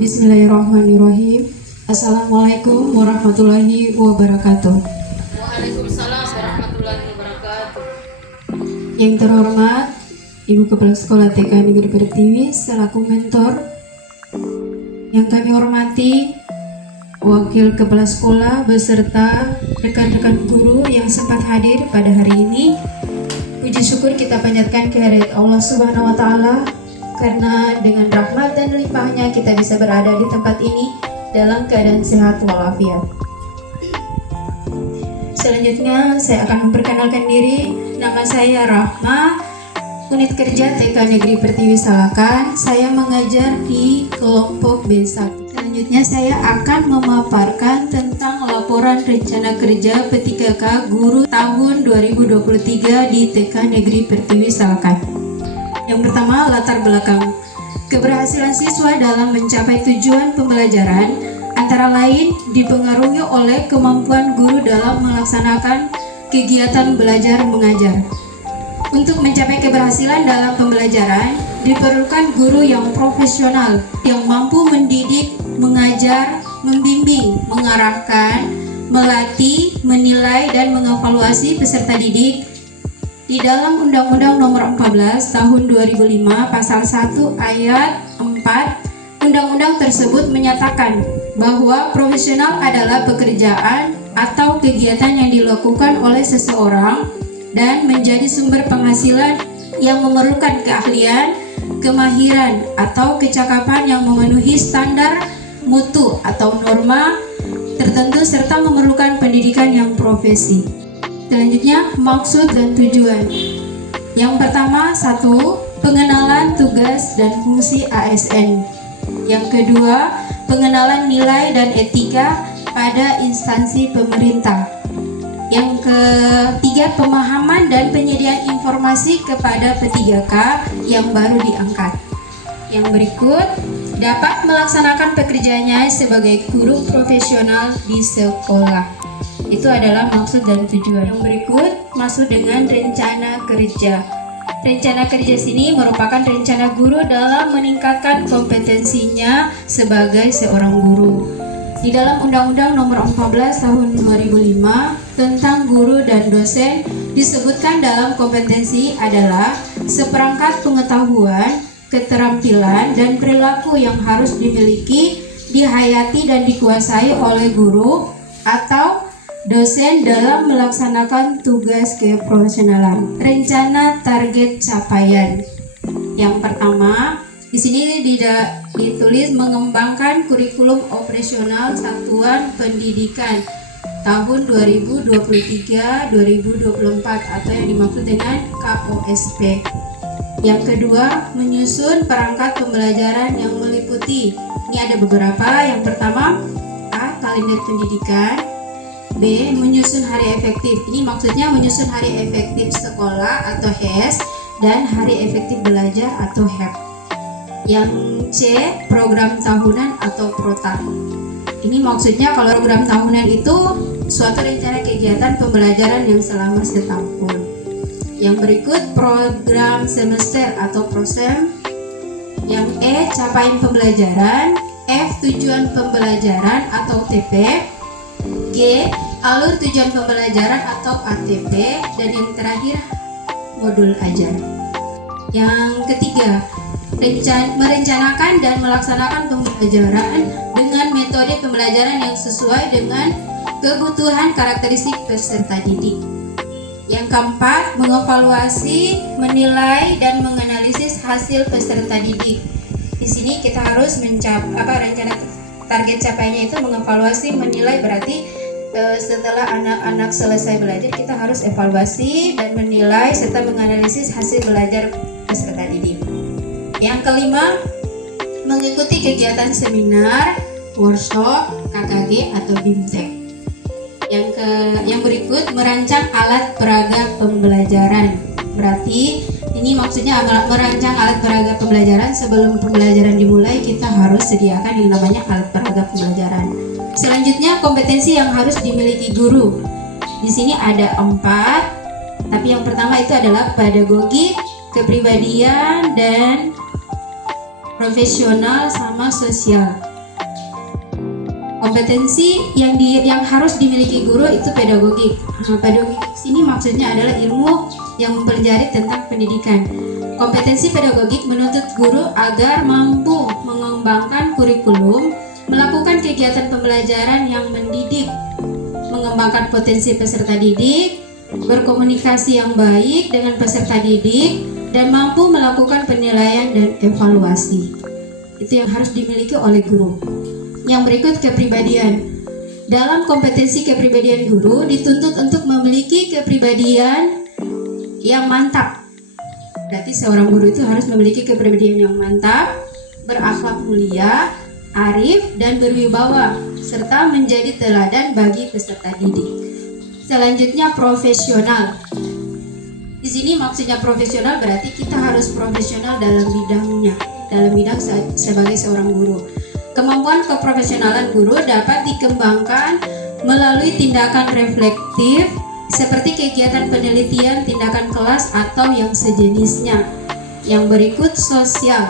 Bismillahirrahmanirrahim. Assalamualaikum warahmatullahi wabarakatuh. Waalaikumsalam warahmatullahi wabarakatuh. Yang terhormat Ibu Kepala Sekolah TK Negeri Pertiwi selaku mentor, yang kami hormati Wakil Kepala Sekolah beserta rekan-rekan guru yang sempat hadir pada hari ini. Puji syukur kita panjatkan kehadirat Allah Subhanahu wa Ta'ala, karena dengan rahmat dan limpahnya kita bisa berada di tempat ini dalam keadaan sehat walafiat. Selanjutnya saya akan memperkenalkan diri. Nama saya Rahma, unit kerja TK Negeri Pertiwi Salakan. Saya mengajar di kelompok B1. Selanjutnya saya akan memaparkan tentang laporan rencana kerja P3K Guru tahun 2023 di TK Negeri Pertiwi Salakan. Yang pertama, latar belakang. Keberhasilan siswa dalam mencapai tujuan pembelajaran antara lain dipengaruhi oleh kemampuan guru dalam melaksanakan kegiatan belajar mengajar. Untuk mencapai keberhasilan dalam pembelajaran, diperlukan guru yang profesional, yang mampu mendidik, mengajar, membimbing, mengarahkan, melatih, menilai, dan mengevaluasi peserta didik. Di dalam Undang-Undang Nomor 14 Tahun 2005 Pasal 1 Ayat 4, Undang-Undang tersebut menyatakan bahwa profesional adalah pekerjaan atau kegiatan yang dilakukan oleh seseorang dan menjadi sumber penghasilan yang memerlukan keahlian, kemahiran, atau kecakapan yang memenuhi standar mutu atau norma tertentu serta memerlukan pendidikan yang profesi. Selanjutnya, maksud dan tujuan. Yang pertama, 1. Pengenalan tugas dan fungsi ASN. Yang kedua, pengenalan nilai dan etika pada instansi pemerintah. Yang ketiga, pemahaman dan penyediaan informasi kepada P3K yang baru diangkat. Yang berikut, dapat melaksanakan pekerjaannya sebagai guru profesional di sekolah. Itu adalah maksud dan tujuan. Yang berikut masuk dengan rencana kerja. Rencana kerja sini merupakan rencana guru dalam meningkatkan kompetensinya sebagai seorang guru. Di dalam Undang-Undang Nomor 14 Tahun 2005 tentang guru dan dosen disebutkan dalam kompetensi adalah seperangkat pengetahuan, keterampilan, dan perilaku yang harus dimiliki, dihayati, dan dikuasai oleh guru atau dosen dalam melaksanakan tugas keprofesionalan. Rencana target capaian. Yang pertama, di sini ditulis mengembangkan kurikulum operasional satuan pendidikan tahun 2023-2024 atau yang dimaksud dengan KOSP. Yang kedua, menyusun perangkat pembelajaran yang meliputi. Ini ada beberapa. Yang pertama, A. Kalender pendidikan. B. Menyusun hari efektif. Ini maksudnya menyusun hari efektif sekolah atau HES dan hari efektif belajar atau HEP. Yang C. Program tahunan atau PROTA. Ini maksudnya kalau program tahunan itu suatu rencana kegiatan pembelajaran yang selama setahun. Yang berikut program semester atau PROSEM. Yang E. Capaian pembelajaran. F. Tujuan pembelajaran atau TP. G. Alur tujuan pembelajaran atau ATP. Dan yang terakhir, modul ajar. Yang ketiga, merencanakan dan melaksanakan pembelajaran dengan metode pembelajaran yang sesuai dengan kebutuhan karakteristik peserta didik. Yang keempat, mengevaluasi, menilai, dan menganalisis hasil peserta didik. Di sini kita harus rencana target capaiannya itu mengevaluasi, menilai, berarti setelah anak-anak selesai belajar kita harus evaluasi dan menilai serta menganalisis hasil belajar peserta didik. Yang kelima, mengikuti kegiatan seminar, workshop, KKG atau BIMTEK. Yang berikut, merancang alat peraga pembelajaran. Berarti ini maksudnya merancang alat peraga pembelajaran. Sebelum pembelajaran dimulai kita harus sediakan yang namanya alat peraga pembelajaran. Selanjutnya, kompetensi yang harus dimiliki guru. Di sini ada 4, tapi yang pertama itu adalah pedagogi, kepribadian, dan profesional sama sosial. kompetensi yang harus dimiliki guru itu pedagogik. Pedagogik sini maksudnya adalah ilmu yang mempelajari tentang pendidikan. Kompetensi pedagogik menuntut guru agar mampu mengembangkan kurikulum, melakukan kegiatan pembelajaran yang mendidik, mengembangkan potensi peserta didik, berkomunikasi yang baik dengan peserta didik, dan mampu melakukan penilaian dan evaluasi. Itu yang harus dimiliki oleh guru. Yang berikut, kepribadian. Dalam kompetensi kepribadian guru dituntut untuk memiliki kepribadian yang mantap. Berarti seorang guru itu harus memiliki kepribadian yang mantap, berakhlak mulia, arif, dan berwibawa, serta menjadi teladan bagi peserta didik. Selanjutnya, profesional. Di sini maksudnya profesional berarti kita harus profesional dalam bidangnya, dalam bidang sebagai seorang guru. Kemampuan keprofesionalan guru dapat dikembangkan melalui tindakan reflektif seperti kegiatan penelitian, tindakan kelas, atau yang sejenisnya. Yang berikut, sosial.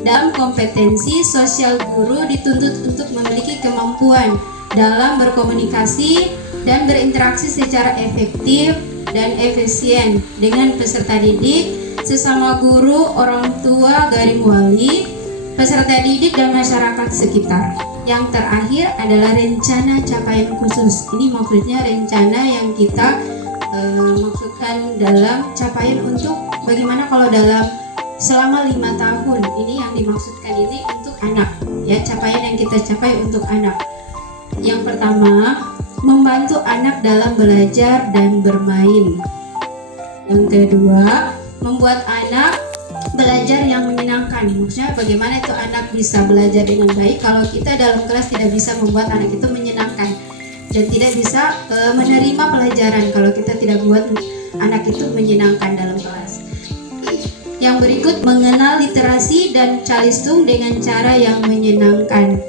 Dalam kompetensi sosial, guru dituntut untuk memiliki kemampuan dalam berkomunikasi dan berinteraksi secara efektif dan efisien dengan peserta didik, sesama guru, orang tua, garing wali, peserta didik, dan masyarakat sekitar. Yang terakhir adalah rencana capaian khusus. Ini maksudnya rencana yang kita maksudkan dalam capaian untuk bagaimana kalau dalam selama 5 tahun. Ini yang dimaksudkan ini untuk anak, ya, capaian yang kita capai untuk anak. Yang pertama, membantu anak dalam belajar dan bermain. Yang kedua, membuat anak belajar yang menyenangkan. Maksudnya bagaimana itu anak bisa belajar dengan baik kalau kita dalam kelas tidak bisa membuat anak itu menyenangkan dan tidak bisa menerima pelajaran kalau kita tidak buat anak itu menyenangkan dalam kelas. Yang berikut, mengenal literasi dan calistung dengan cara yang menyenangkan.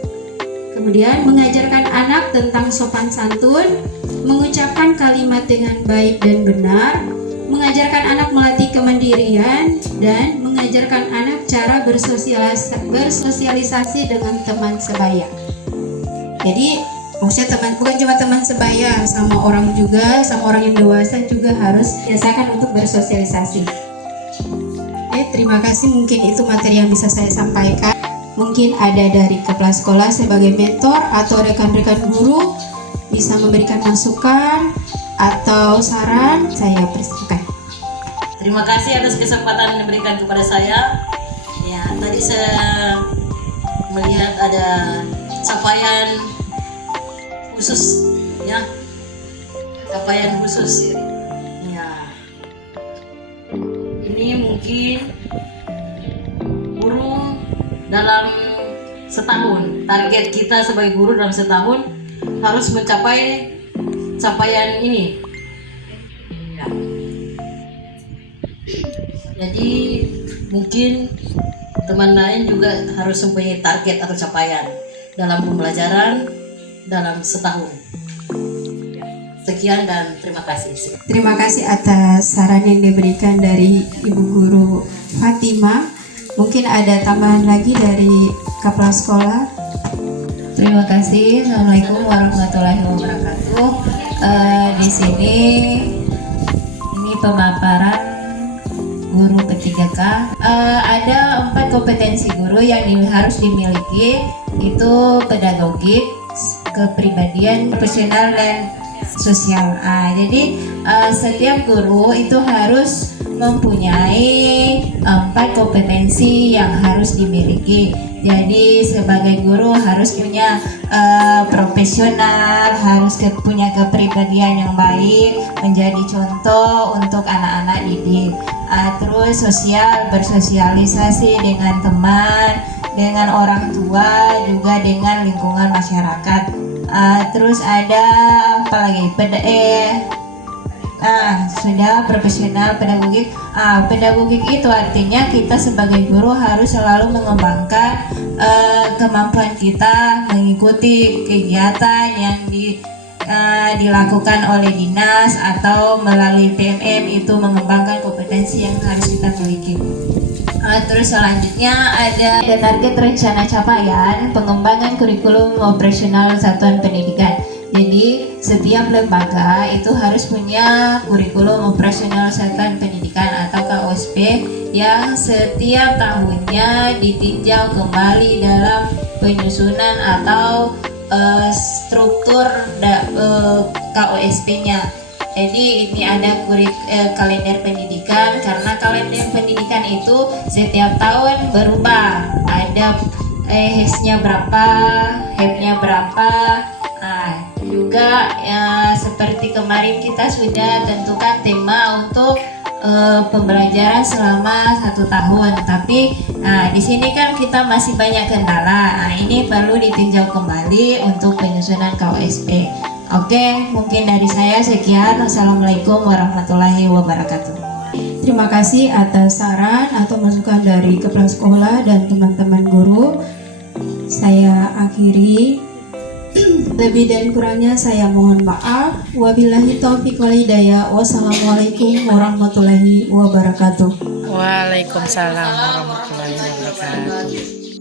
Kemudian, mengajarkan anak tentang sopan santun, mengucapkan kalimat dengan baik dan benar, mengajarkan anak melatih kemandirian, dan mengajarkan anak cara bersosialisasi dengan teman sebaya. Jadi maksudnya bukan cuma teman sebaya, sama orang juga, sama orang yang dewasa juga harus biasakan untuk bersosialisasi. Terima kasih, mungkin itu materi yang bisa saya sampaikan. Mungkin ada dari kepala sekolah sebagai mentor atau rekan-rekan guru bisa memberikan masukan atau saran, saya persilakan. Terima kasih atas kesempatan yang diberikan kepada saya. Ya, tadi saya melihat ada capaian khusus, ya, capaian khusus. Ya, ini mungkin guru dalam setahun, target kita sebagai guru dalam setahun harus mencapai capaian ini. Ya. Jadi mungkin teman lain juga harus mempunyai target atau capaian dalam pembelajaran dalam setahun. Sekian dan terima kasih. Terima kasih atas saran yang diberikan dari Ibu Guru Fatima. Mungkin ada tambahan lagi dari kepala sekolah. Terima kasih. Assalamualaikum warahmatullahi wabarakatuh. Di sini ini pemaparan guru P3K. Ada 4 kompetensi guru yang harus dimiliki, itu pedagogik, kepribadian, profesional, dan sosial. Jadi setiap guru itu harus mempunyai 4 kompetensi yang harus dimiliki. Jadi sebagai guru harus punya profesional, harus punya kepribadian yang baik, menjadi contoh untuk anak-anak didik. Terus sosial, bersosialisasi dengan teman, dengan orang tua, juga dengan lingkungan masyarakat. Terus ada apa lagi? Sudah profesional, pedagogik. Pedagogik itu artinya kita sebagai guru harus selalu mengembangkan kemampuan kita mengikuti kegiatan yang dilakukan oleh dinas atau melalui PMM, itu mengembangkan kompetensi yang harus kita miliki. Terus selanjutnya ada target rencana capaian pengembangan kurikulum operasional satuan pendidikan. Jadi setiap lembaga itu harus punya kurikulum operasional satuan pendidikan atau KOSP yang setiap tahunnya ditinjau kembali dalam penyusunan atau struktur KOSP-nya. Jadi ini ada kalender pendidikan, karena kalender pendidikan itu setiap tahun berubah. Ada HES-nya berapa, HEP-nya berapa. Nah, juga ya, seperti kemarin kita sudah tentukan tema untuk pembelajaran selama 1 tahun. Tapi di sini kan kita masih banyak kendala. Nah, ini perlu ditinjau kembali untuk penyusunan KOSP. Oke, mungkin dari saya sekian. Wassalamualaikum warahmatullahi wabarakatuh. Terima kasih atas saran atau masukan dari kepala sekolah dan teman-teman guru. Saya akhiri. Lebih dan kurangnya saya mohon maaf. Wabillahi taufiq wal hidayah. Wassalamualaikum warahmatullahi wabarakatuh. Waalaikumsalam warahmatullahi wabarakatuh.